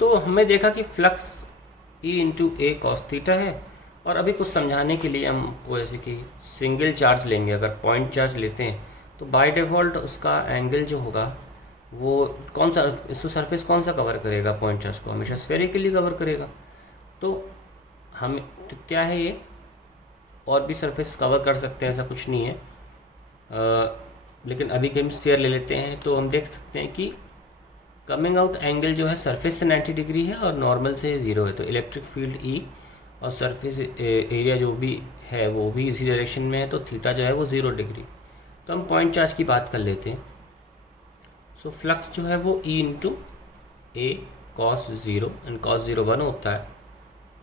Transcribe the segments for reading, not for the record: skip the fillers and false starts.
तो हमें देखा कि फ्लक्स E इंटू ए कॉस थीटा है। और अभी कुछ समझाने के लिए हमको जैसे कि सिंगल चार्ज लेंगे, अगर पॉइंट चार्ज लेते हैं तो बाय डिफ़ॉल्ट उसका एंगल जो होगा वो कौन सा, इसको सरफेस कौन सा कवर करेगा, पॉइंट चार्ज को हमेशा स्फेरिकली कवर करेगा। तो हम तो क्या है ये, और भी सरफेस कवर कर सकते हैं, ऐसा कुछ नहीं है। लेकिन अभी के हम स्फेयर ले लेते हैं तो हम देख सकते हैं कि कमिंग आउट एंगल जो है सरफेस से 90 डिग्री है और नॉर्मल से 0 है। तो इलेक्ट्रिक फील्ड ई और सरफेस एरिया जो भी है वो भी इसी डायरेक्शन में है, तो थीटा जो है वो 0 डिग्री। तो हम पॉइंट चार्ज की बात कर लेते हैं। सो फ्लक्स जो है वो E into A cos 0, and cos 0 1 होता है,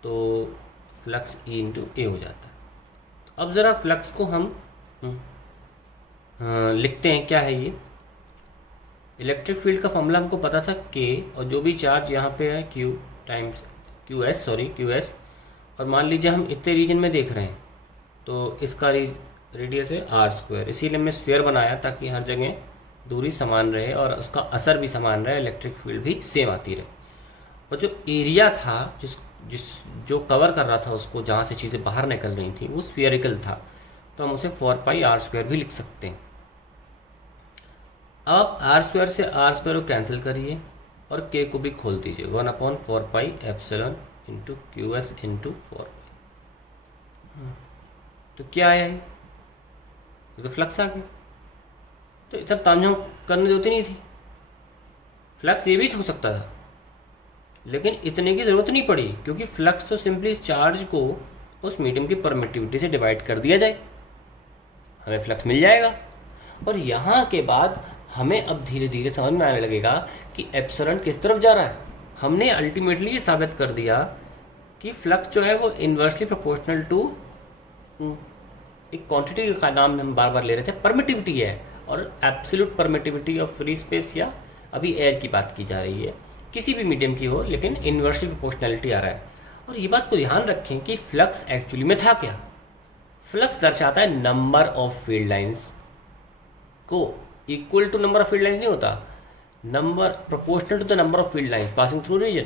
तो फ्लक्स ई इंटू ए हो जाता है। तो अब ज़रा फ्लक्स को हम लिखते हैं। क्या है ये, इलेक्ट्रिक फील्ड का फॉर्मूला हमको पता था के, और जो भी चार्ज यहाँ पे है क्यू टाइम्स क्यू एस, और मान लीजिए हम इतने रीजन में देख रहे हैं तो इसका रेडियस है आर स्क्वायर। इसीलिए मैं स्फीयर बनाया ताकि हर जगह दूरी समान रहे और उसका असर भी समान रहे, इलेक्ट्रिक फील्ड भी सेम आती रहे। और जो एरिया था जिस जिस जो कवर कर रहा था उसको, जहाँ से चीज़ें बाहर निकल रही थी, वो स्फीयरिकल था, तो हम उसे 4 पाई आर स्क्वायर भी लिख सकते हैं। अब आर स्क्वायर से आर स्क्वायर को कैंसिल करिए और के को भी खोल दीजिए, 1/4 pi epsilon into Q S into 4 पाई। तो क्या आया ये, तो फ्लक्स आ गया। तो इतना तामझाम करने होती नहीं थी, फ्लक्स ये भी हो सकता था, लेकिन इतने की ज़रूरत नहीं पड़ी, क्योंकि फ्लक्स तो सिंपली इस चार्ज को उस मीडियम की परमिटिविटी से डिवाइड कर दिया जाए, हमें फ्लक्स मिल जाएगा। और यहाँ के बाद हमें अब धीरे धीरे समझ में आने लगेगा कि एप्सिलॉन किस तरफ जा रहा है। हमने अल्टीमेटली ये साबित कर दिया कि फ्लक्स जो है वो इन्वर्सली प्रोपोर्शनल टू एक क्वांटिटी का नाम हम बार बार ले रहे थे, परमिटिविटी है, और absolute permittivity of free space, या अभी एयर की बात की जा रही है, किसी भी मीडियम की हो, लेकिन इन्वर्सली प्रोपोर्शनैलिटी आ रहा है। और ये बात को ध्यान रखें कि फ्लक्स एक्चुअली में था क्या। फ्लक्स दर्शाता है नंबर ऑफ फील्ड लाइंस को, equal to number of field lines नहीं होता, number proportional to the number of field lines passing through region,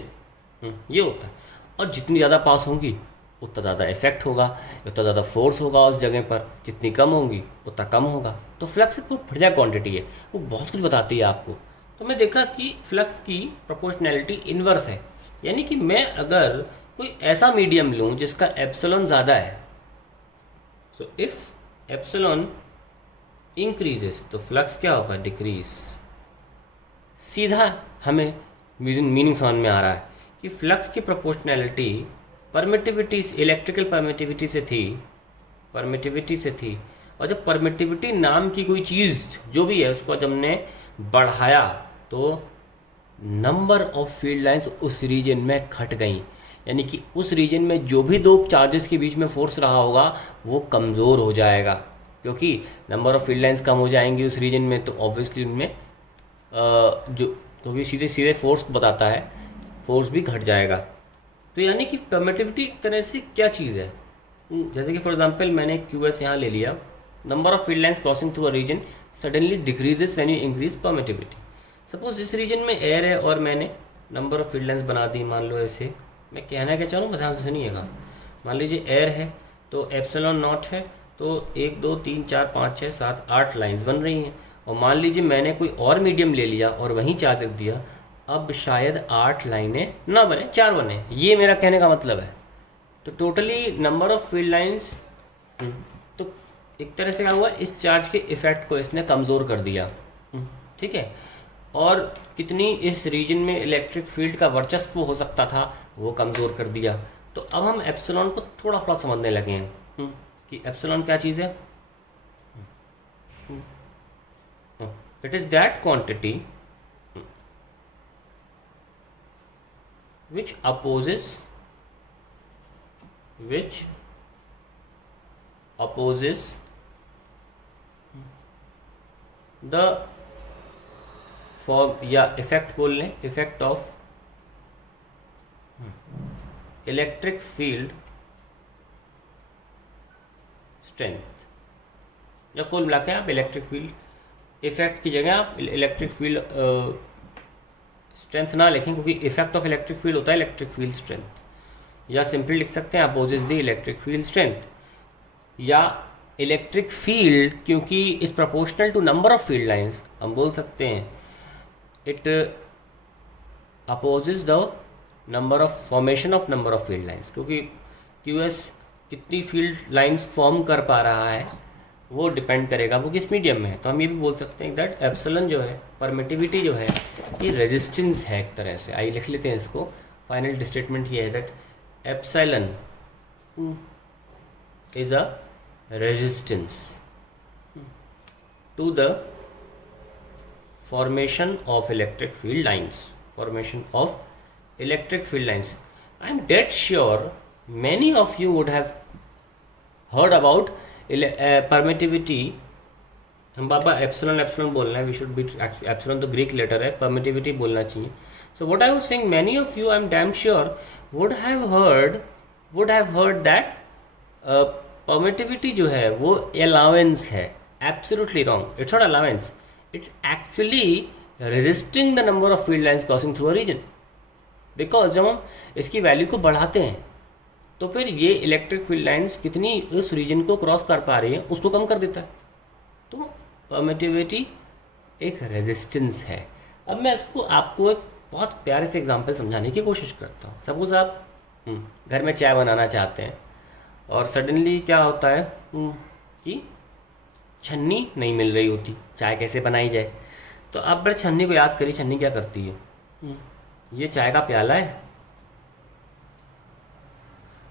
ये होता है। और जितनी ज़्यादा पास होंगी उतना ज़्यादा इफेक्ट होगा, उतना ज़्यादा फोर्स होगा उस जगह पर, जितनी कम होंगी उतना कम होगा। तो फ्लक्स एक बहुत बढ़िया क्वांटिटी है, वो बहुत कुछ बताती है आपको। तो मैं देखा कि फ्लक्स की प्रोपोर्शनैलिटी इन्वर्स है, यानी कि मैं अगर कोई ऐसा मीडियम लूँ जिसका एप्सिलॉन ज़्यादा है, सो इफ़ एप्सिलॉन इंक्रीजेस तो फ्लक्स क्या होगा, डिक्रीज। सीधा हमें मीनिंग समझ में आ रहा है कि फ्लक्स की प्रोपोर्शनैलिटी परमिटिविटी, इलेक्ट्रिकल परमिटिविटी से थी। और जब परमिटिविटी नाम की कोई चीज़ जो भी है उसको जब हमने बढ़ाया तो नंबर ऑफ फील्ड लाइंस उस रीजन में घट गई, यानी कि उस रीजन में जो भी दो चार्जेस के बीच में फोर्स रहा होगा वो कमज़ोर हो जाएगा, क्योंकि नंबर ऑफ फील्ड लाइंस कम हो जाएंगी उस रीजन में, तो ऑब्वियसली उनमें जो तो भी सीधे सीधे फोर्स को बताता है, फोर्स भी घट जाएगा। तो यानी कि परमिटिविटी एक तरह से क्या चीज़ है, जैसे कि फॉर एग्जांपल मैंने क्यू एस यहाँ ले लिया, number of field lines crossing through a region suddenly decreases when you increase permittivity. Suppose इस रीजन में एयर है और मैंने नंबर ऑफ फील्ड लाइंस बना दी, मान लो ऐसे, मैं कहना क्या चाहूँ ध्यान से सुनिएगा। मान लीजिए एयर है तो एप्सिलॉन नॉट है, तो 1 2 3 4 5 6 7 8 लाइंस बन रही हैं। और मान लीजिए मैंने कोई और मीडियम ले लिया और वहीं चार्ज रख दिया, अब शायद 8 लाइनें ना बने, 4 बने, ये मेरा कहने का मतलब है। तो totally number of field lines, तो एक तरह से क्या हुआ, इस चार्ज के इफेक्ट को इसने कमज़ोर कर दिया, ठीक है। और कितनी इस रीजन में इलेक्ट्रिक फील्ड का वर्चस्व हो सकता था वो कमज़ोर कर दिया। तो अब हम एप्सिलॉन को थोड़ा थोड़ा समझने लगे हैं कि एप्सिलॉन क्या चीज़ है। It is that quantity which opposes the form या इफेक्ट बोल लें, effect of electric field strength, या कुल मिला के आप इलेक्ट्रिक फील्ड इफेक्ट की जगह आप इलेक्ट्रिक फील्ड स्ट्रेंथ ना लिखें क्योंकि इफेक्ट ऑफ इलेक्ट्रिक फील्ड होता है इलेक्ट्रिक फील्ड स्ट्रेंथ, या सिंपली लिख सकते हैं opposes the electric field strength, या इलेक्ट्रिक फील्ड क्योंकि is proportional to number of field lines, हम बोल सकते हैं it opposes the number of formation of number of field lines, क्योंकि क्यूएस कितनी फील्ड लाइंस फॉर्म कर पा रहा है वो डिपेंड करेगा वो किस मीडियम में है। तो हम ये भी बोल सकते हैं दैट एप्सिलॉन जो है, परमिटिविटी जो है, ये रेजिस्टेंस है एक तरह से। आइए लिख लेते हैं इसको। फाइनल स्टेटमेंट ये है that epsilon is a resistance to the formation of electric field lines, formation of electric field lines. I am dead sure many of you would have heard about permittivity. हम बाबा epsilon epsilon बोलना है, we should be epsilon तो Greek letter है, permittivity बोलना चाहिए। So what I was saying, many of you I am damn sure would have heard that permittivity जो है वो अलाउंस है। Absolutely wrong, it's not allowance, it's actually resisting the number of field lines crossing through a region, because जब हम इसकी value को बढ़ाते हैं तो फिर ये इलेक्ट्रिक फील्ड लाइंस कितनी इस रीजन को क्रॉस कर पा रही है उसको कम कर देता है। तो परमिटिविटी एक रेजिस्टेंस है। अब मैं इसको आपको एक बहुत प्यारे से एग्जांपल समझाने की कोशिश करता हूँ। सपोज आप घर में चाय बनाना चाहते हैं और सडनली क्या होता है कि छन्नी नहीं मिल रही होती, चाय कैसे बनाई जाए। तो आप बड़े छन्नी को याद करिए, छन्नी क्या करती है, ये चाय का प्याला है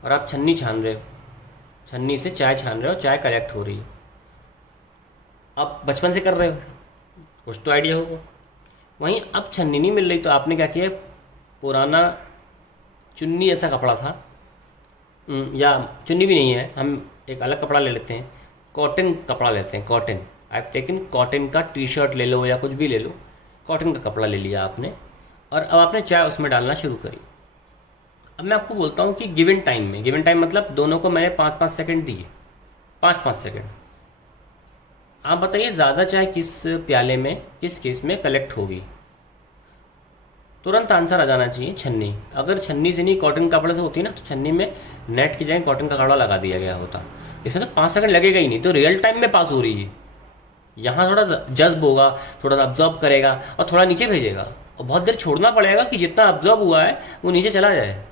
और आप छन्नी छान रहे हो, छन्नी से चाय छान रहे हो, चाय कलेक्ट हो रही है। आप बचपन से कर रहे हो, कुछ तो आइडिया होगा। वहीं अब छन्नी नहीं मिल रही तो आपने क्या किया, पुराना चुन्नी ऐसा कपड़ा था, या चुन्नी भी नहीं है, हम एक अलग कपड़ा ले लेते हैं, कॉटन कपड़ा लेते हैं, cotton. I have taken cotton का टी शर्ट ले लो या कुछ भी ले लो, कॉटन का कपड़ा ले लिया आपने और अब आपने चाय उसमें डालना शुरू करी। अब मैं आपको बोलता हूँ कि गिवन टाइम में, गिवन टाइम मतलब दोनों को मैंने 5-5 सेकंड दिए, 5-5 सेकंड। आप बताइए ज़्यादा चाय किस प्याले में, किस केस में कलेक्ट होगी? तुरंत आंसर आ जाना चाहिए छन्नी। अगर छन्नी से नहीं कॉटन कपड़े से होती ना तो छन्नी में नेट की जगह कॉटन का कपड़ा लगा दिया गया होता। इसमें तो 5 सेकंड लगेगा ही नहीं, तो रियल टाइम में पास हो रही है। यहाँ थोड़ा जज्ब होगा, थोड़ा सा ऑब्जॉर्व करेगा और थोड़ा नीचे भेजेगा और बहुत देर छोड़ना पड़ेगा कि जितना ऑब्जॉर्व हुआ है वो नीचे चला जाए।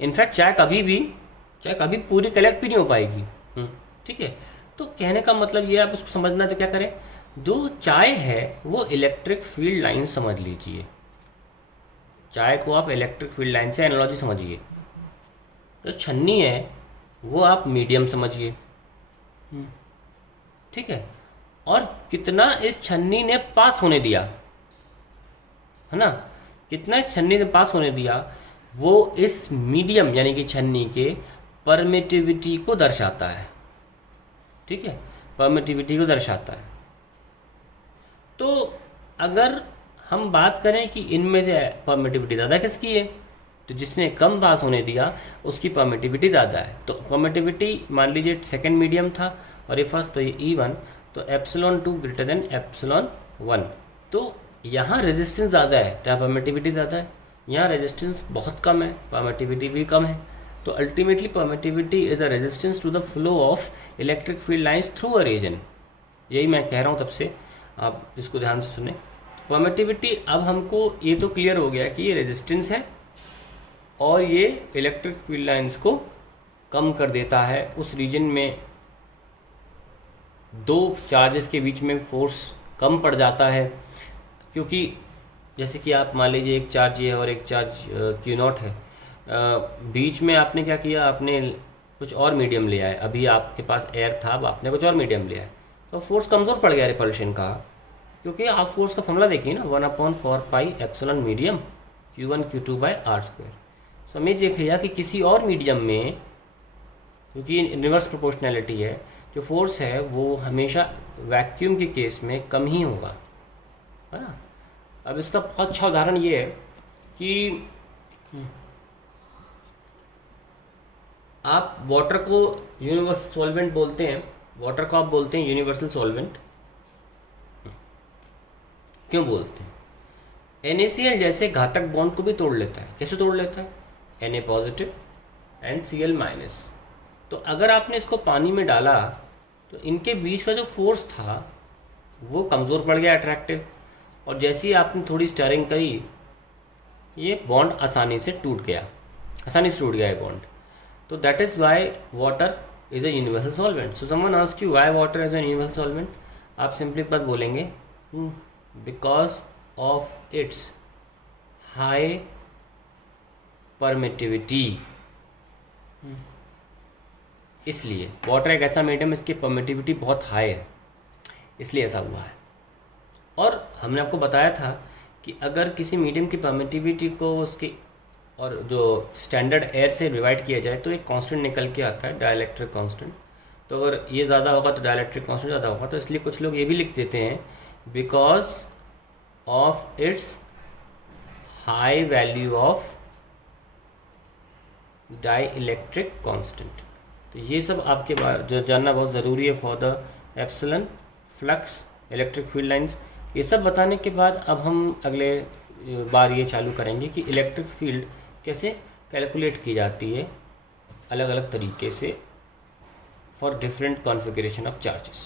इनफैक्ट चाय कभी पूरी कलेक्ट भी नहीं हो पाएगी। ठीक है, तो कहने का मतलब ये, आप उसको समझना तो क्या करें, जो चाय है वो इलेक्ट्रिक फील्ड लाइन समझ लीजिए। चाय को आप इलेक्ट्रिक फील्ड लाइन से एनालॉजी समझिए। जो छन्नी है वो आप मीडियम समझिए। ठीक है, और कितना इस छन्नी ने पास होने दिया, है ना, कितना इस छन्नी ने पास होने दिया, वो इस मीडियम यानी कि छन्नी के परमिटिविटी को दर्शाता है। ठीक है, परमिटिविटी को दर्शाता है। तो अगर हम बात करें कि इनमें से परमिटिविटी ज़्यादा किसकी है, तो जिसने कम पास होने दिया उसकी परमिटिविटी ज़्यादा है। तो परमिटिविटी मान लीजिए सेकंड मीडियम था और ये फर्स्ट, तो ये E1, तो एप्सिलॉन 2 ग्रेटर देन एप्सिलॉन 1। तो यहाँ रेजिस्टेंस ज़्यादा है तो यहाँ परमिटिविटी ज़्यादा है, यहाँ रेजिस्टेंस बहुत कम है, परमिटिविटी भी कम है। तो ultimately permittivity is a resistance to the flow of electric field lines through a region. यही मैं कह रहा हूँ तब से, आप इसको ध्यान से सुने। परमिटिविटी, अब हमको ये तो क्लियर हो गया कि ये रेजिस्टेंस है और ये इलेक्ट्रिक फील्ड लाइंस को कम कर देता है। उस रीजन में दो चार्जेस के बीच में फोर्स कम पड़ जाता है, क्योंकि जैसे कि आप मान लीजिए एक चार्ज ये और एक चार्ज Q0 है, बीच में आपने क्या किया, आपने कुछ और मीडियम लिया है। अभी आपके पास एयर था, अब आपने कुछ और मीडियम लिया है, तो फोर्स कमज़ोर पड़ गया रिपल्शन का, क्योंकि आप फोर्स का फॉर्मूला देखिए ना, 1/4 एप्सिलॉन मीडियम Q1 Q2/r²। सो हमें देख लिया कि किसी और मीडियम में, क्योंकि रिवर्स प्रोपोर्शनैलिटी है, जो फोर्स है वो हमेशा वैक्यूम के केस में कम ही होगा, है ना। अब इसका बहुत अच्छा उदाहरण ये है कि आप वाटर को यूनिवर्सल सॉल्वेंट बोलते हैं, वाटर को आप बोलते हैं यूनिवर्सल सॉल्वेंट। क्यों बोलते हैं? NaCl जैसे घातक बॉन्ड को भी तोड़ लेता है। कैसे तोड़ लेता है? Na positive and Cl minus. तो अगर आपने इसको पानी में डाला तो इनके बीच का जो फोर्स था वो कमज़ोर पड़ गया, अट्रैक्टिव, और जैसे ही आपने थोड़ी स्टरिंग करी ये बॉन्ड आसानी से टूट गया ये बॉन्ड। तो that is why water is a universal solvent. So someone ask you Y water is a universal solvent, आप सिंपली बात बोलेंगे because of its high permittivity. इसलिए वाटर एक ऐसा मीडियम इसकी परमिटिविटी बहुत हाई है, इसलिए ऐसा हुआ है। और हमने आपको बताया था कि अगर किसी मीडियम की परमिटिविटी को उसकी और जो स्टैंडर्ड एयर से डिवाइड किया जाए तो एक कांस्टेंट निकल के आता है, डाइलेक्ट्रिक कांस्टेंट। तो अगर ये ज़्यादा होगा तो डाइलेक्ट्रिक कांस्टेंट ज़्यादा होगा, तो इसलिए कुछ लोग ये भी लिख देते हैं because of its high value of dielectric constant. तो ये सब आपके जो जानना बहुत ज़रूरी है for the epsilon, flux, electric field lines. ये सब बताने के बाद अब हम अगले बार ये चालू करेंगे कि इलेक्ट्रिक फील्ड कैसे कैलकुलेट की जाती है अलग अलग तरीके से for different configuration of charges.